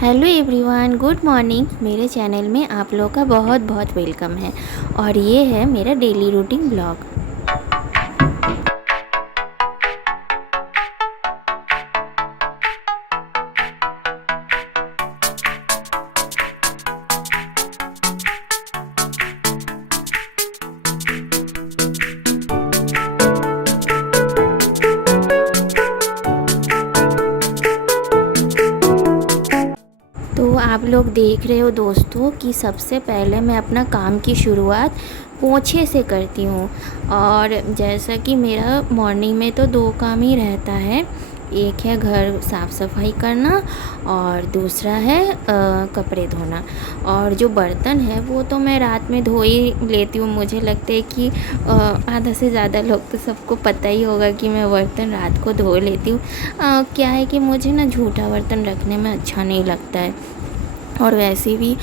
Hello everyone, good morning. मेरे channel में आप लोगों का बहुत बहुत वेलकम है और ये है मेरा डेली रूटीन ब्लॉग। तो आप लोग देख रहे हो दोस्तों कि सबसे पहले मैं अपना काम की शुरुआत पोछे से करती हूँ। और जैसा कि मेरा मॉर्निंग में तो दो काम ही रहता है, एक है घर साफ़ सफाई करना और दूसरा है कपड़े धोना। और जो बर्तन है वो तो मैं रात में धो ही लेती हूँ। मुझे लगता है कि आधा से ज़्यादा लोग तो सबको पता ही होगा कि मैं बर्तन रात को धो लेती हूँ। क्या है कि मुझे ना झूठा बर्तन रखने में अच्छा नहीं लगता है। और वैसे भी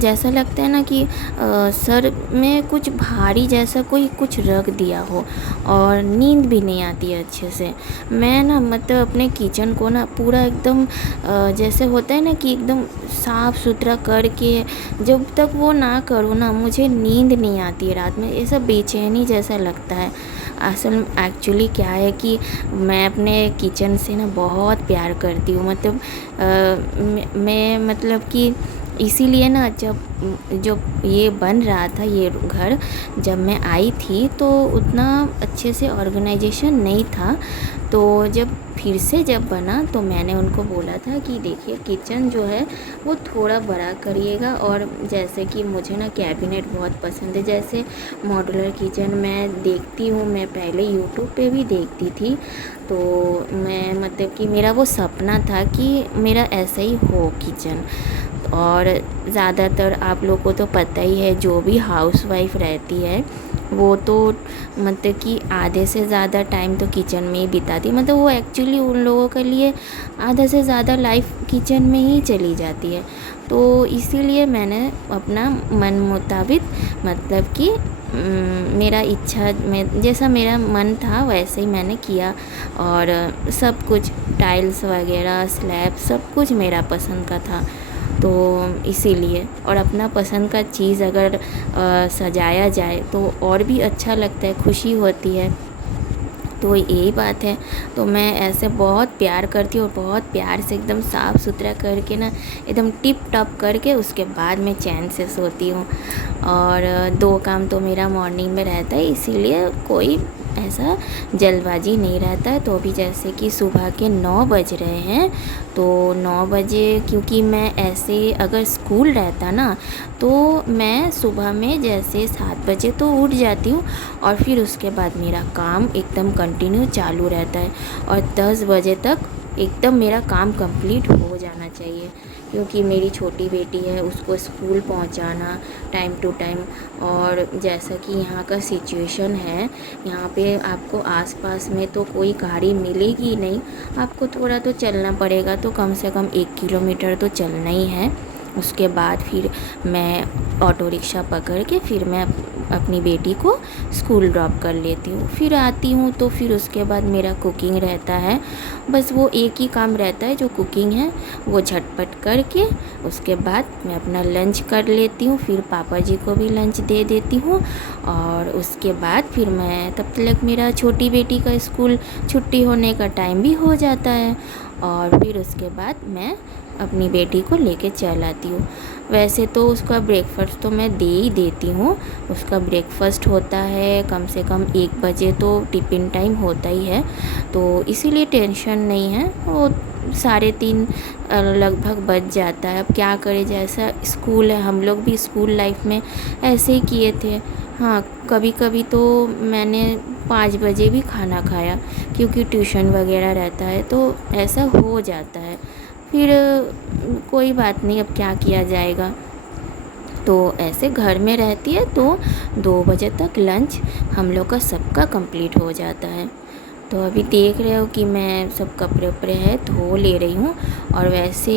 जैसा लगता है ना कि सर में कुछ भारी जैसा कोई कुछ रख दिया हो और नींद भी नहीं आती है अच्छे से। मैं ना मतलब अपने किचन को ना पूरा एकदम जैसे होता है ना कि एकदम साफ़ सुथरा करके जब तक वो ना करूँ ना मुझे नींद नहीं आती है रात में। ऐसा बेचैनी जैसा लगता है। एक्चुअली क्या है कि मैं अपने किचन से ना बहुत प्यार करती हूँ। मतलब मैं मतलब कि इसीलिए ना जब ये बन रहा था ये घर, जब मैं आई थी तो उतना अच्छे से ऑर्गेनाइजेशन नहीं था। तो जब बना तो मैंने उनको बोला था कि देखिए किचन जो है वो थोड़ा बड़ा करिएगा। और जैसे कि मुझे ना कैबिनेट बहुत पसंद है, जैसे मॉड्यूलर किचन मैं देखती हूँ, मैं पहले यूट्यूब पे भी देखती थी। तो मैं मतलब कि मेरा वो सपना था कि मेरा ऐसा ही हो किचन। और ज़्यादातर आप लोग को तो पता ही है, जो भी हाउसवाइफ रहती है वो तो मतलब कि आधे से ज़्यादा टाइम तो किचन में ही बिताती। मतलब वो एक्चुअली उन लोगों के लिए आधा से ज़्यादा लाइफ किचन में ही चली जाती है। तो इसीलिए मैंने अपना मन मुताबिक मतलब कि मेरा इच्छा में जैसा मेरा मन था वैसे ही मैंने किया। और सब कुछ टाइल्स वगैरह स्लैब सब कुछ मेरा पसंद का था। तो इसीलिए और अपना पसंद का चीज़ अगर सजाया जाए तो और भी अच्छा लगता है, खुशी होती है। तो यही बात है। तो मैं ऐसे बहुत प्यार करती हूँ और बहुत प्यार से एकदम साफ़ सुथरा करके ना एकदम टिप टॉप करके उसके बाद मैं चैन से सोती हूँ। और दो काम तो मेरा मॉर्निंग में रहता है, इसीलिए कोई ऐसा जल्दबाजी नहीं रहता है। तो अभी जैसे कि सुबह के 9 बज रहे हैं, तो 9 बजे क्योंकि मैं ऐसे अगर स्कूल रहता ना तो मैं सुबह में जैसे 7 बजे तो उठ जाती हूँ और फिर उसके बाद मेरा काम एकदम कंटिन्यू चालू रहता है और 10 बजे तक एकदम मेरा काम कंप्लीट हो जाना चाहिए। क्योंकि मेरी छोटी बेटी है, उसको स्कूल पहुंचाना टाइम टू टाइम। और जैसा कि यहाँ का सिचुएशन है, यहाँ पे आपको आसपास में तो कोई गाड़ी मिलेगी नहीं, आपको थोड़ा तो चलना पड़ेगा। तो कम से कम 1 किलोमीटर तो चलना ही है। उसके बाद फिर मैं ऑटो रिक्शा पकड़ के फिर मैं अपनी बेटी को स्कूल ड्रॉप कर लेती हूँ। फिर आती हूँ तो फिर उसके बाद मेरा कुकिंग रहता है। बस वो एक ही काम रहता है जो कुकिंग है, वो झटपट करके उसके बाद मैं अपना लंच कर लेती हूँ। फिर पापा जी को भी लंच दे देती हूँ और उसके बाद फिर मैं तब तक मेरा छोटी बेटी का स्कूल छुट्टी होने का टाइम भी हो जाता है। और फिर उसके बाद मैं अपनी बेटी को लेके चल आती हूँ। वैसे तो उसका ब्रेकफास्ट तो मैं दे ही देती हूँ। उसका ब्रेकफास्ट होता है कम से कम 1 बजे, तो टिफ़िन टाइम होता ही है, तो इसीलिए टेंशन नहीं है। वो 3:30 लगभग बज जाता है। अब क्या करें, जैसा स्कूल है, हम लोग भी स्कूल लाइफ में ऐसे ही किए थे। हाँ, कभी कभी तो मैंने 5 बजे भी खाना खाया क्योंकि ट्यूशन वगैरह रहता है, तो ऐसा हो जाता है। फिर कोई बात नहीं, अब क्या किया जाएगा। तो ऐसे घर में रहती है तो 2 बजे तक लंच हम लोग का सबका कंप्लीट हो जाता है। तो अभी देख रहे हो कि मैं सब कपड़े उपड़े हैं धो ले रही हूँ। और वैसे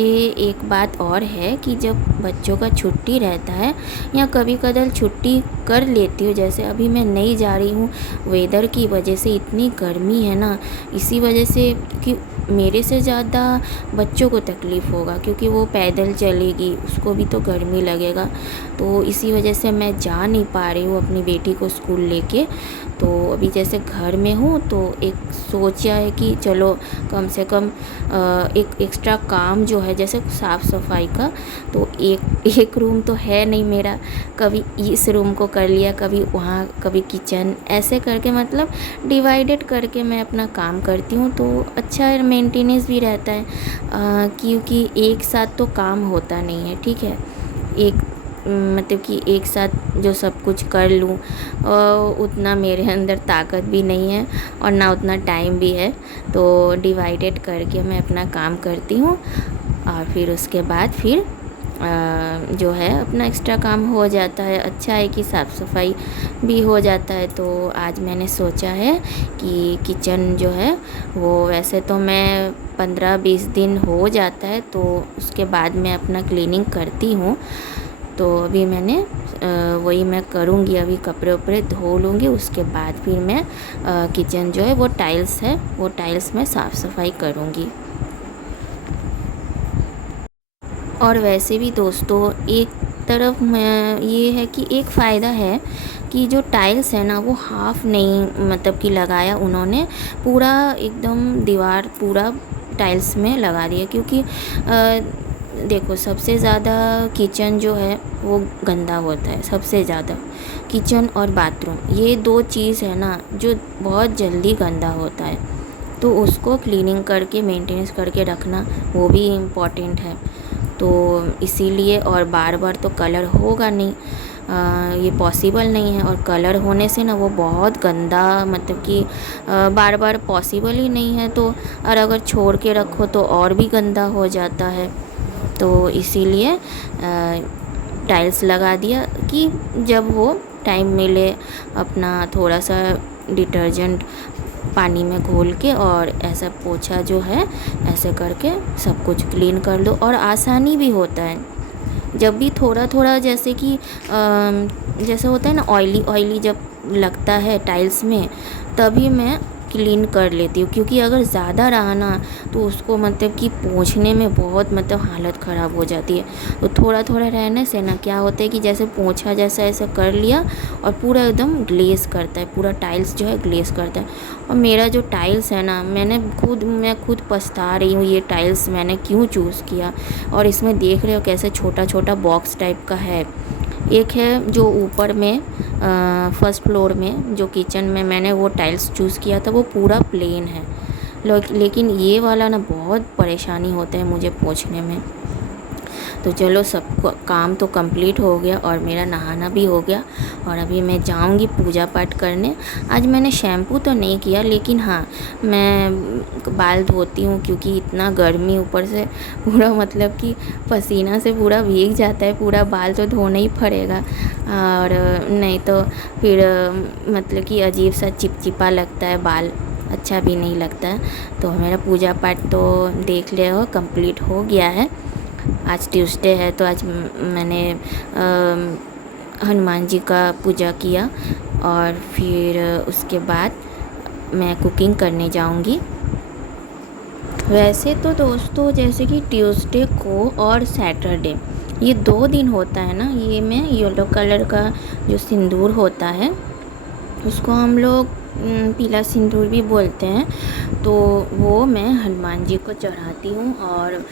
एक बात और है कि जब बच्चों का छुट्टी रहता है या कभी कदार छुट्टी कर लेती हूँ, जैसे अभी मैं नहीं जा रही हूँ वेदर की वजह से, इतनी गर्मी है ना, इसी वजह से कि मेरे से ज़्यादा बच्चों को तकलीफ़ होगा क्योंकि वो पैदल चलेगी, उसको भी तो गर्मी लगेगा। तो इसी वजह से मैं जा नहीं पा रही हूँ अपनी बेटी को स्कूल लेके। तो अभी जैसे घर में हूँ तो एक सोचा है कि चलो कम से कम एक एक्स्ट्रा काम जो है जैसे साफ़ सफाई का, तो एक रूम तो है नहीं मेरा, कभी इस रूम को कर लिया, कभी वहाँ, कभी किचन, ऐसे करके मतलब डिवाइडेड करके मैं अपना काम करती हूँ। तो अच्छा मेंटेनेंस भी रहता है क्योंकि एक साथ तो काम होता नहीं है, ठीक है। एक मतलब कि एक साथ जो सब कुछ कर लूँ उतना मेरे अंदर ताकत भी नहीं है और ना उतना टाइम भी है। तो डिवाइडेड करके मैं अपना काम करती हूँ और फिर उसके बाद फिर जो है अपना एक्स्ट्रा काम हो जाता है। अच्छा है कि साफ़ सफाई भी हो जाता है। तो आज मैंने सोचा है कि किचन जो है वो, वैसे तो मैं 15-20 दिन हो जाता है तो उसके बाद मैं अपना क्लीनिंग करती हूँ। तो अभी मैंने वही मैं करूँगी, अभी कपड़े उपड़े धो लूँगी, उसके बाद फिर मैं किचन जो है वो टाइल्स है वो टाइल्स में साफ़ सफाई करूँगी। और वैसे भी दोस्तों एक तरफ मैं ये है कि एक फ़ायदा है कि जो टाइल्स है ना वो हाफ़ नहीं मतलब कि लगाया उन्होंने, पूरा एकदम दीवार पूरा टाइल्स में लगा दिया। क्योंकि देखो सबसे ज़्यादा किचन जो है वो गंदा होता है, सबसे ज़्यादा किचन और बाथरूम, ये दो चीज़ है ना जो बहुत जल्दी गंदा होता है। तो उसको क्लीनिंग करके मेंटेनेंस करके रखना वो भी इम्पॉर्टेंट है। तो इसीलिए, और बार बार तो कलर होगा नहीं, ये पॉसिबल नहीं है। और कलर होने से ना वो बहुत गंदा, मतलब कि बार बार पॉसिबल ही नहीं है। तो और अगर छोड़ के रखो तो और भी गंदा हो जाता है। तो इसीलिए टाइल्स लगा दिया कि जब वो टाइम मिले अपना थोड़ा सा डिटर्जेंट पानी में घोल के और ऐसा पोछा जो है ऐसे करके सब कुछ क्लीन कर लो। और आसानी भी होता है जब भी थोड़ा थोड़ा, जैसे कि जैसे होता है ना ऑयली ऑयली जब लगता है टाइल्स में, तभी मैं क्लीन कर लेती हूँ। क्योंकि अगर ज़्यादा रहा ना तो उसको मतलब कि पोंछने में बहुत मतलब हालत ख़राब हो जाती है। तो थोड़ा थोड़ा रहने से ना क्या होता है कि जैसे पोंछा जैसा ऐसा कर लिया और पूरा एकदम ग्लेस करता है, पूरा टाइल्स जो है ग्लेस करता है। और मेरा जो टाइल्स है ना, मैं खुद पछता रही हूँ ये टाइल्स मैंने क्यों चूज़ किया। और इसमें देख रहे हो कैसे छोटा छोटा बॉक्स टाइप का है। एक है जो ऊपर में फर्स्ट फ्लोर में जो किचन में मैंने वो टाइल्स चूज़ किया था वो पूरा प्लेन है, लेकिन ये वाला ना बहुत परेशानी होता है मुझे पोंछने में। तो चलो सब काम तो कंप्लीट हो गया और मेरा नहाना भी हो गया। और अभी मैं जाऊंगी पूजा पाठ करने। आज मैंने शैम्पू तो नहीं किया, लेकिन हाँ मैं बाल धोती हूँ क्योंकि इतना गर्मी, ऊपर से पूरा मतलब कि पसीना से पूरा भीग जाता है, पूरा बाल तो धोना ही पड़ेगा। और नहीं तो फिर मतलब कि अजीब सा चिपचिपा लगता है बाल, अच्छा भी नहीं लगता। तो मेरा पूजा पाठ तो देख ले हो कंप्लीट हो गया है। आज ट्यूसडे है तो आज मैंने हनुमान जी का पूजा किया और फिर उसके बाद मैं कुकिंग करने जाऊंगी। वैसे तो दोस्तों जैसे कि ट्यूसडे को और सैटरडे ये 2 दिन होता है ना, ये में येलो कलर का जो सिंदूर होता है उसको हम लोग पीला सिंदूर भी बोलते हैं। तो वो मैं हनुमान जी को चढ़ाती हूँ। और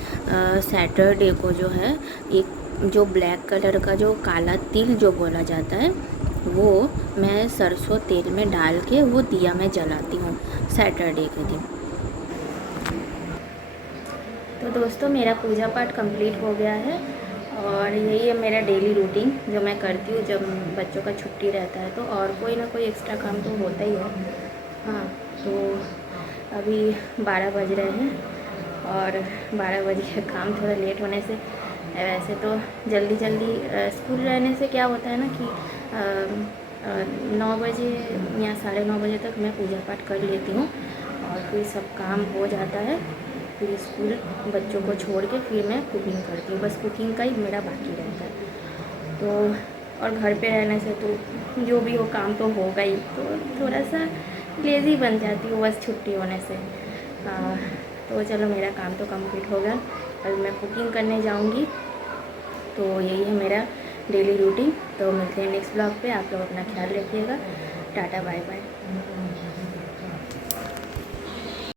सैटरडे को जो है एक जो ब्लैक कलर का जो काला तिल जो बोला जाता है वो मैं सरसों तेल में डाल के वो दिया में जलाती हूँ सैटरडे के दिन। तो दोस्तों मेरा पूजा पाठ कंप्लीट हो गया है और यही है मेरा डेली रूटीन जो मैं करती हूँ जब बच्चों का छुट्टी रहता है। तो और कोई ना कोई एक्स्ट्रा काम तो होता ही है। हाँ, तो अभी 12 बज रहे हैं और 12 बजे काम थोड़ा लेट होने से, वैसे तो जल्दी जल्दी स्कूल रहने से क्या होता है ना कि 9 बजे या 9:30 बजे तक मैं पूजा पाठ कर लेती हूँ। फिर सब काम हो जाता है, फिर स्कूल बच्चों को छोड़ के फिर मैं कुकिंग करती हूँ। बस कुकिंग का ही मेरा बाकी रहता है। तो और घर पे रहने से तो जो भी हो काम तो होगा ही, तो थोड़ा सा लेज़ी बन जाती हूँ बस छुट्टी होने से। तो चलो मेरा काम तो कंप्लीट हो गया, अभी मैं कुकिंग करने जाऊँगी। तो यही है मेरा डेली रूटीन। तो मिलते हैं नेक्स्ट ब्लॉग पे। आप लोग अपना ख्याल रखिएगा। Tata bye bye.